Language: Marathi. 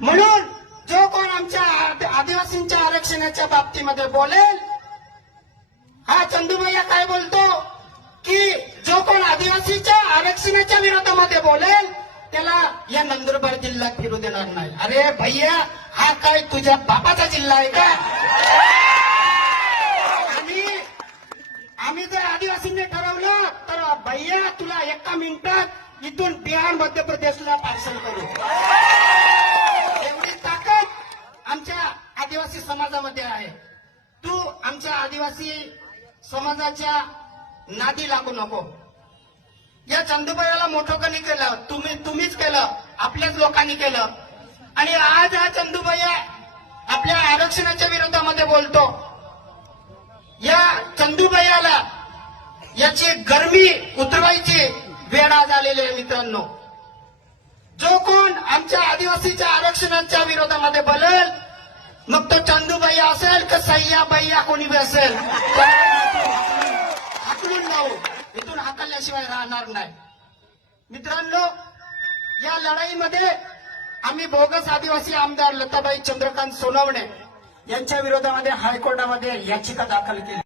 म्हणून जो कोण आमच्या आदिवासींच्या आरक्षणाच्या बाबतीमध्ये बोलेल, हा चंदूभैया काय बोलतो की जो कोण आदिवासीच्या आरक्षणाच्या विरोधामध्ये बोलेल त्याला या नंदुरबार जिल्ह्यात फिरू देणार नाही. अरे भैया, हा काय तुझ्या बापाचा जिल्हा आहे का? आणि आम्ही जर आदिवासींनी ठरवलं तर भैया तुला एका मिनिटात इथून बिहार मध्य प्रदेशला पार्सल करू. एवढी ताकद आमच्या आदिवासी समाजामध्ये आहे. तू आमच्या आदिवासी समाजाच्या नादी लागू नको. या चंदूबाईला मोठं कधी केलं तुम्हीच केलं, आपल्याच लोकांनी केलं. आणि आज हा चंदूबाई आपल्या आरक्षणाच्या विरोधामध्ये बोलतो. या चंदूबाईला याची गरमी उतरवायची वेळ आज आलेली आहे. मित्रांनो, जो कोण आमच्या आदिवासीच्या आरक्षणाच्या विरोधामध्ये बोलेल, मग तो चंदूबाई असेल का सह्याबाई कोणी बी असेल, हाकलून जाऊ, इथून हाकलल्याशिवाय राहणार नाही. मित्रांनो, या लढाईमध्ये आम्ही बोगस आदिवासी आमदार लताबाई चंद्रकांत सोनवणे यांच्या विरोधामध्ये हायकोर्टामध्ये याचिका दाखल केली.